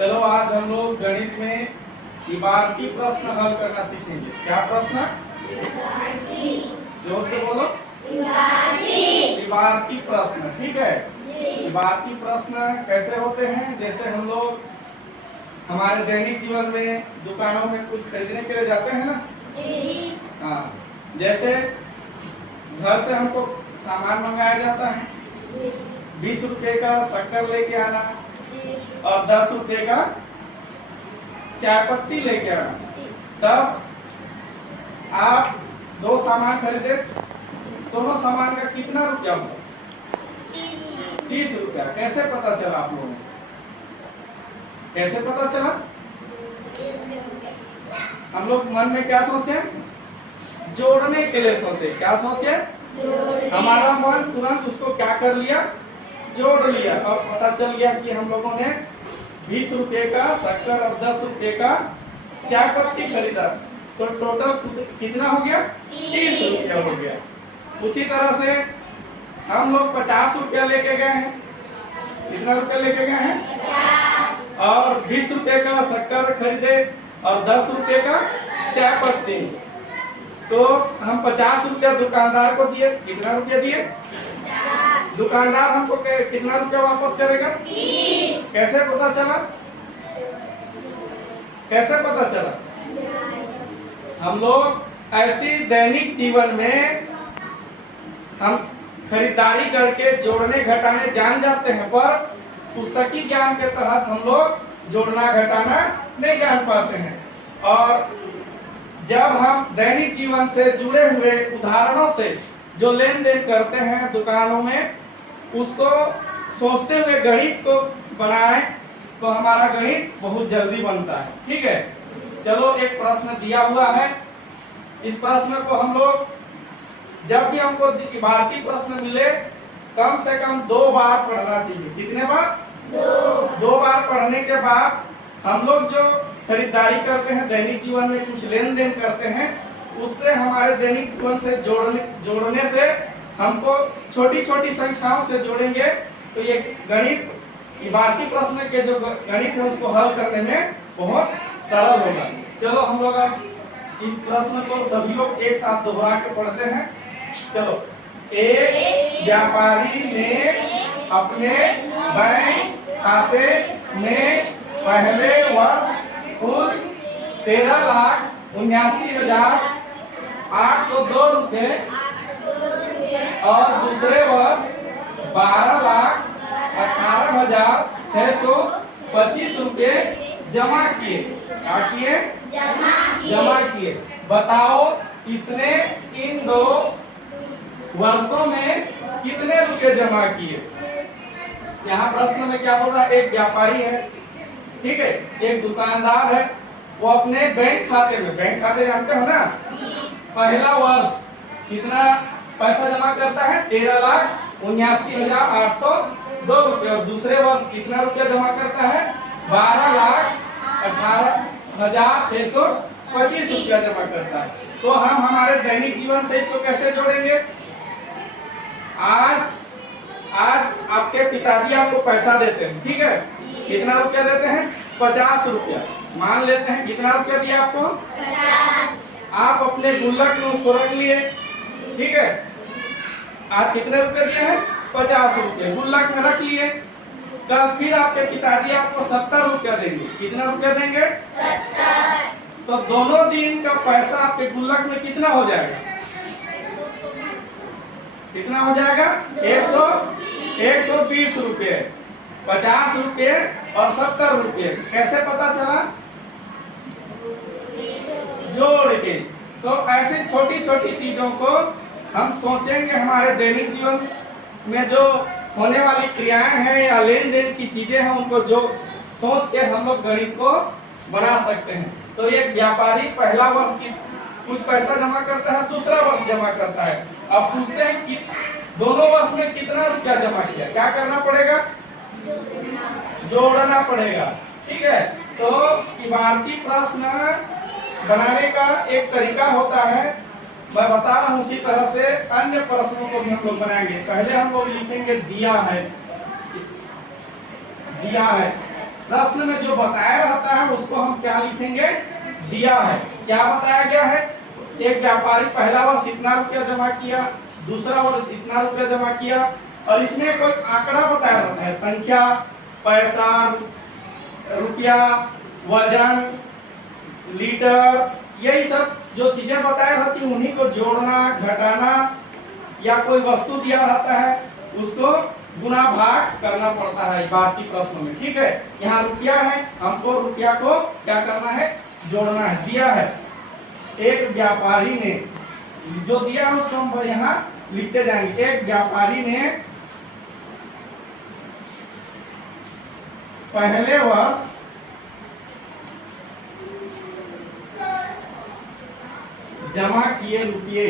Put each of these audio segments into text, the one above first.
चलो आज हम लोग गणित में इबारती प्रश्न हल करना सीखेंगे। क्या प्रश्न? जोर से बोलो। इबारती प्रश्न। ठीक है। इबारती प्रश्न कैसे होते हैं? जैसे हम लोग हमारे दैनिक जीवन में दुकानों में कुछ खरीदने के लिए जाते हैं ना। हाँ, जैसे घर से हमको सामान मंगाया जाता है, 20 रुपए का शक्कर लेके आना और 10 रुपए का चाय पत्ती लेके आना। तब आप दो सामान खरीदे, दोनों सामान का कितना रुपया हुआ? 30 रुपया। कैसे पता चला आप लोगों को? कैसे पता चला? हम लोग मन में क्या सोचे? जोड़ने के लिए सोचे। क्या सोचे? हमारा मन तुरंत उसको क्या कर लिया? जोड़ लिया। अब पता चल गया कि हम लोगों ने 20 रुपए का शक्कर और 10 रुपए का चाय पत्ती खरीदा, तो टोटल कितना हो गया? 30 रुपया हो गया। उसी तरह से हम लोग 50 रुपया लेके गए हैं। कितना रुपया लेके गए हैं? 50। और 20 रुपए का शक्कर खरीदे और 10 रुपए का चाय पत्ती, तो हम 50 रुपया दुकानदार को दिए। कितना रुपया दिए? दुकानदार हमको कितना रुपया वापस करेगा? 20। कैसे पता चला? कैसे पता चला? हम लोग ऐसी दैनिक जीवन में हम खरीदारी करके जोड़ने घटाने जान जाते हैं, पर पुस्तकीय ज्ञान के तहत हम लोग जोड़ना घटाना नहीं जान पाते हैं। और जब हम दैनिक जीवन से जुड़े हुए उदाहरणों से जो लेन देन करते हैं दुकानों में, उसको सोचते हुए गणित को बनाएं तो हमारा गणित बहुत जल्दी बनता है। ठीक है। चलो, एक प्रश्न दिया हुआ है। इस प्रश्न को हम लोग जब भी हमको इबारती प्रश्न मिले कम से कम 2 बार पढ़ना चाहिए। कितने बार? 2 बार पढ़ने के बाद हम लोग जो खरीदारी करते हैं, दैनिक जीवन में कुछ लेन देन करते हैं, उससे हमारे दैनिक जीवन से जोड़ने से हमको छोटी छोटी संख्याओं से जोड़ेंगे तो ये गणित इबारती प्रश्न के जो गणित है उसको हल करने में बहुत सरल होगा। चलो, हम लोग अब इस प्रश्न को सभी लोग एक साथ दोहरा के पढ़ते हैं। चलो। एक व्यापारी ने अपने बैंक खाते में पहले वर्ष कुल 13,79,802 रुपए और दूसरे वर्ष 12,18,625 रुपए जमा किए। क्या किए? जमा किए। बताओ इसने इन 2 वर्षों में कितने रुपए जमा किए? यहाँ प्रश्न में क्या बोल रहा है? एक व्यापारी है, ठीक है, एक दुकानदार है, वो अपने बैंक खाते में, बैंक खाते जानते हो ना, पहला वर्ष कितना पैसा जमा करता है? 13,79,802 रुपए। और दूसरे वर्ष कितना रुपया जमा करता है? 12,18,625 रुपया जमा करता है। तो हम हमारे दैनिक जीवन से इसको कैसे जोड़ेंगे? आज आपके पिताजी आपको पैसा देते हैं, ठीक है, कितना रुपया देते हैं? 50 रुपया। मान लेते हैं कितना रुपया दिया आपको? 50। आप अपने गुल्लक में उसको रख लिए, ठीक है। आज कितने रुपए दिए हैं? 50 रुपये गुल्लक में रख लिए। कल फिर आपके पिताजी आपको 70 रुपया देंगे। कितना रुपया देंगे? 70। तो दोनों दिन का पैसा आपके गुल्लक में कितना हो जाएगा? कितना हो जाएगा? 120 रुपये। 50 रुपये और 70 रुपये कैसे पता चला? जोड़ के। तो ऐसे छोटी छोटी चीजों को हम सोचेंगे, हमारे दैनिक जीवन में जो होने वाली क्रियाएं हैं या लेन देन की चीजें हैं, उनको जो सोच के हम लोग गणित को बना सकते हैं। तो एक व्यापारी पहला वर्ष की कुछ पैसा जमा करता है, दूसरा वर्ष जमा करता है। अब पूछते हैं कि दोनों वर्ष में कितना रुपया जमा किया? क्या करना पड़ेगा? जोड़ना पड़ेगा। ठीक है। तो इबारती प्रश्न बनाने का एक तरीका होता है, मैं बता रहा हूँ। उसी तरह से अन्य प्रश्नों को भी हम लोग बनाएंगे। पहले हम लोग लिखेंगे दिया है, दिया है, प्रश्न में जो बताया रहता है उसको हम क्या लिखेंगे, दिया है। क्या बताया गया है, एक व्यापारी पहला वर्ष इतना रुपया जमा किया, दूसरा वर्ष इतना रुपया जमा किया, और इसमें कोई आंकड़ा बताया रहता है, संख्या, पैसा, रुपया, वजन, लीटर, यही सब जो चीजें बताया रहती है उन्हीं को जोड़ना, घटाना, या कोई वस्तु दिया रहता है उसको गुना भाग करना पड़ता है बात की प्रश्नों में। ठीक है, यहाँ रुपया है, हमको रुपया को क्या करना है, जोड़ना है। दिया है एक व्यापारी ने, जो दिया है उसको हम यहाँ लिखते जाएंगे। एक व्यापारी ने पहले वर्ष जमा किए रुपये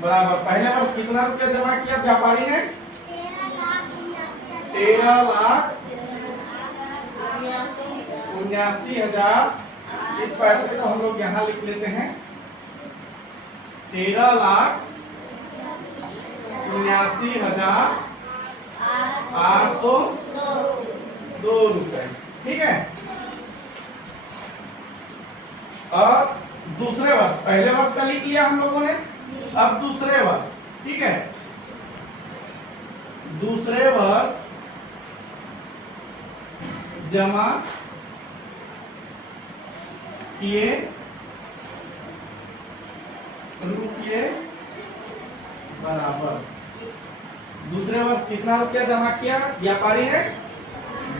बराबर, पहले वर्ष कितना रुपया जमा किया व्यापारी ने, 13,79,000। इस पैसे को हम लोग यहाँ लिख लेते हैं 13,79,802 रुपए। ठीक है, और दूसरे वर्ष, पहले वर्ष का लिख लिया हम लोगों ने, अब दूसरे वर्ष। ठीक है, दूसरे वर्ष जमा किए रुपये बराबर, दूसरे वर्ष कितना रुपया जमा किया व्यापारी ने,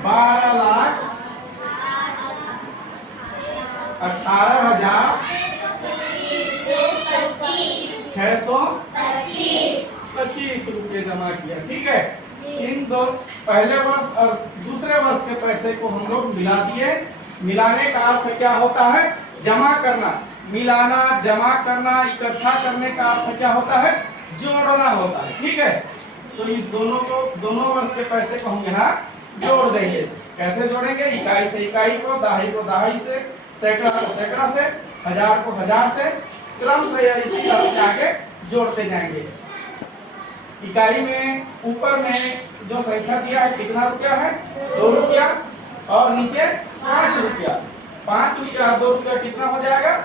12,18,625 रुपये जमा किया। ठीक है, इन दो पहले वर्ष और दूसरे वर्ष के पैसे को हम लोग मिला दिए। मिलाने का अर्थ क्या होता है, जमा करना। मिलाना, जमा करना, इकट्ठा करने का अर्थ क्या होता है, जोड़ना होता है। ठीक है, तो इस दोनों को, दोनों वर्ष के पैसे को हम यहाँ जोड़ देंगे। कैसे जोड़ेंगे, इकाई से इकाई को, दहाई को दहाई से, सैकड़ा को सैकड़ा से, हजार को हजार से, क्रम से या इसी तरह से आगे जोड़ते जाएंगे। इकाई में ऊपर में जो संख्या दिया है कितना रुपया है, 2 रुपया, और नीचे 5 रुपया। 5 रुपया 2 रुपया कितना हो जाएगा,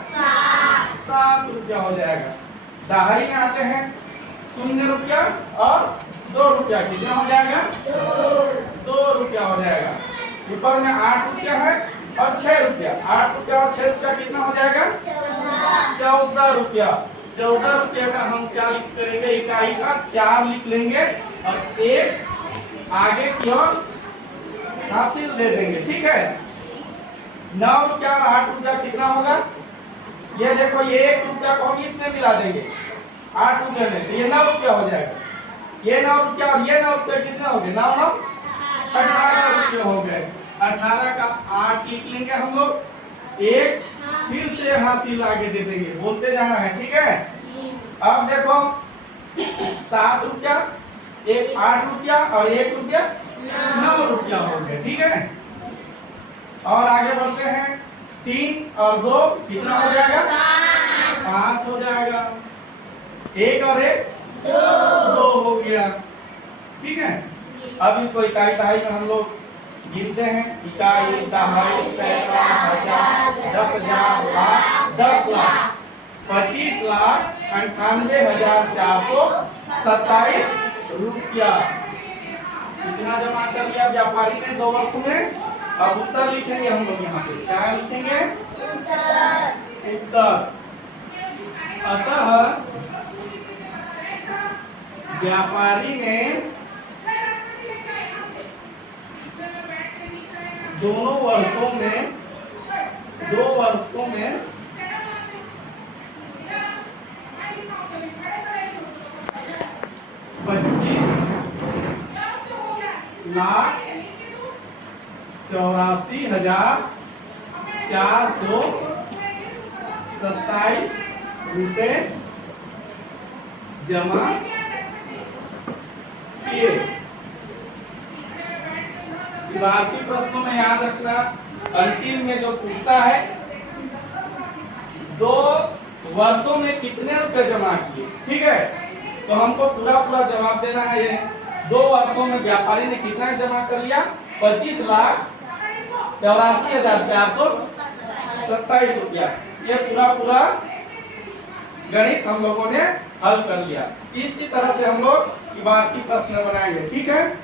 7 रुपया हो जाएगा। दहाई में आते हैं 0 रुपया और 2 रुपया, कितना हो जाएगा, 2 रुपया हो जाएगा। ऊपर में 8 रुपया है और 6 रुपया, 8 रुपया और 6 रुपया कितना हो जाएगा, 14 रुपया। 14 रुपया का हम क्या लिख करेंगे, इकाई का 4 लिख लेंगे और 1 आगे की ओर हासिल दे देंगे। ठीक है, 9 रुपया और 8 रुपया कितना होगा, ये देखो, ये 1 रुपया को हम इसमें मिला देंगे 8 रुपया में, तो ये 9 रुपया हो जाएगा। ये 9 रुपया और ये 9 रुपया कितना हो गए, 9 9 18 रुपया हो गए। 18 का 8 लिख लेंगे हम लोग, 1 फिर से हासिल आगे दे देंगे, बोलते जाना है। ठीक है, अब देखो 7 रुपया, 8 रुपया और 1 रुपया 9 रुपया हो गए। ठीक है, और आगे बढ़ते हैं, 3 और 2 कितना हो जाएगा, 5 हो जाएगा। 1 और 1 2 हो गया। ठीक है, अब इसको इकाई दहाई में हम लोग गिनते हैं, इकाई, दहाई, सैकड़ा, हजार, 10,000, लाख, 10 लाख, 25,98,427 रुपया कितना जमा कर लिया व्यापारी ने 2 वर्ष में। अब उत्तर लिखेंगे हम लोग, यहाँ पे क्या लिखेंगे, उत्तर। अतः व्यापारी ने दोनों वर्षों में 2 वर्षों में 25,84,427 रुपए जमा किए। भारतीय प्रश्नों में याद रखना, अंतिम में जो पूछता है 2 वर्षों में कितने रुपए जमा किए। ठीक है, तो हमको पूरा पूरा जवाब देना है। ये 2 वर्षों में व्यापारी ने कितना जमा कर लिया, 25,84,427 रुपया। ये पूरा पूरा गणित हम लोगों ने हल कर लिया। इसी तरह से हम लोग इबारती प्रश्न बनाएंगे। ठीक है।